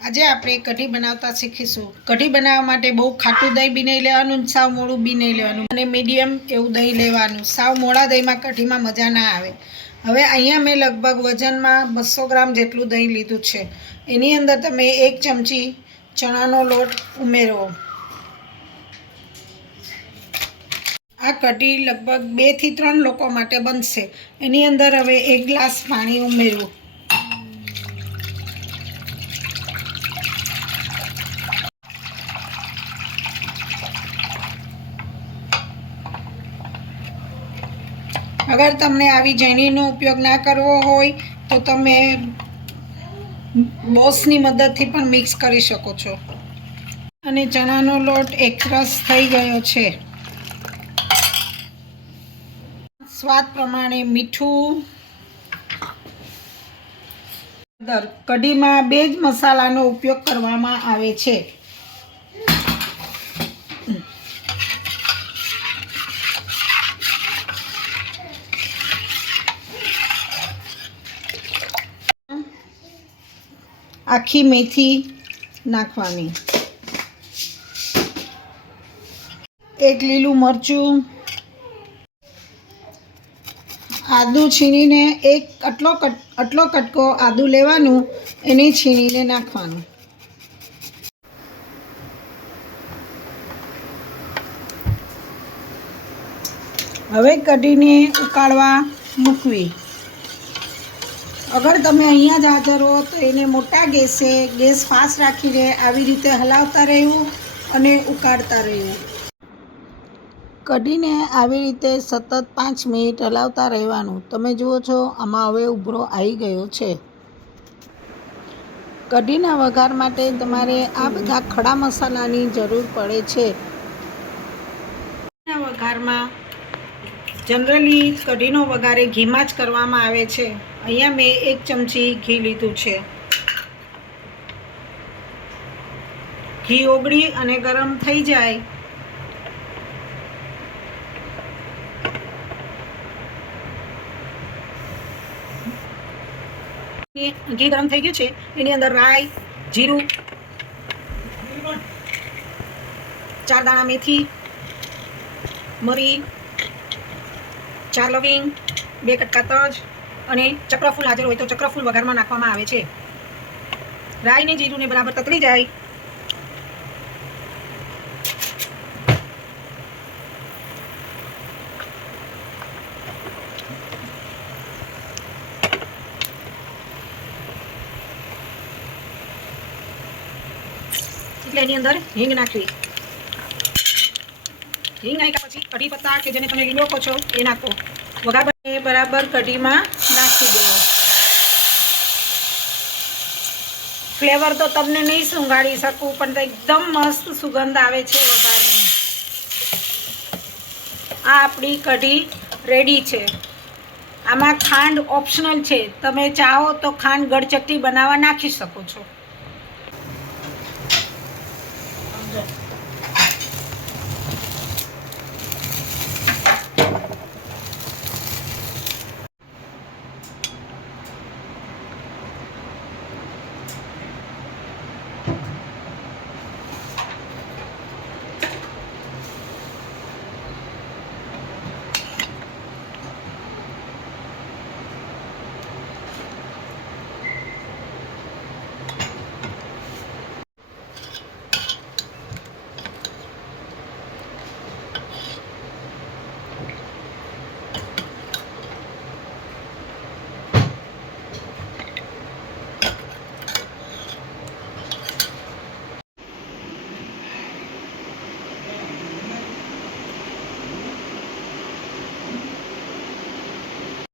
આજે આપણે કઢી બનાવતા શીખીશું। કઢી બનાવવા માટે બહુ ખાટું દહીં બી નહીં લેવાનું, સાવ મોડું બી નહીં લેવાનું અને મીડિયમ એવું દહીં લેવાનું। સાવ મોડા દહીંમાં કઢીમાં મજા ના આવે। હવે અહીંયા મેં લગભગ વજનમાં 200 ગ્રામ જેટલું દહીં લીધું છે। એની અંદર તમે 1 ચમચી ચણાનો લોટ ઉમેરો। આ કઢી લગભગ 2 થી 3 લોકો માટે બનશે। એની અંદર હવે 1 ગ્લાસ પાણી ઉમેરો। अगर तमने आवी झेणीनो उपयोग ना करवो होय तो तमे बोसनी मददथी पण मिक्स करी शको छो। अने चणानो लोट एकरस थई गयो छे। स्वाद प्रमाणे मीठू। कढीमां 2 ज मसालानो उपयोग करवामां आवे छे। आखी मेथी नाखवानी, 1 लीलू मरचू, आदू छीनीने एक आटलो कटको आदू लेवानुं, एने छीनीने नाखवानुं। हवे कढीने उकाळवा मूकवी। अगर तमे अहींया ज हाजर हो तो एने मोटा गैसे गैस फास्ट राखीने आवी रीते हलावता रहेवुं अने उकाळता रहेवुं। कढीने आवी रीते सतत 5 मिनिट हलावता रहेवानुं। तमे जुओ छो आमां हवे उभरो आई गयो छे। कढीना वघार माटे तमारे आ बधा खड़ा मसालानी जरूर पड़े छे। वघारमां जनरली कढीनो वघारे घीमां ज करवामां आवे छे। अहींया मैं 1 चमची घी लीधुं छे। घी ओगળી અને ગરમ થઈ જાય ઘી ગરમ થઈ ગયું છે। એની અંદર રાઈ, જીરું, 4 દાણા મેથી, મરી, 4 લવિંગ, 2 કટકા તજ અને ચક્રફૂલ હાજર હોય તો ચક્રફૂલ વઘારમાં નાખવામાં આવે છે। રાઈ ને જીરું ને બરાબર તતરી જાય એટલે એની અંદર હિંગ નાખવી। હિંગ નાખ્યા પછી કઢી પત્તા કે જેને તમે લીલો કહો છો એ નાખો। વઘાર બરાબર કઢીમાં નાખી દો। फ्लेवर तो तमने नहीं सूंघाड़ी सकूँ पण एकदम मस्त सुगंध आवे छे वघारनी। आ आपणी कढ़ी रेडी छे। आमां खांड ऑप्शनल छे, तमे चाहो तो खांड गळचट्टी बनाववा नाखी शको छो।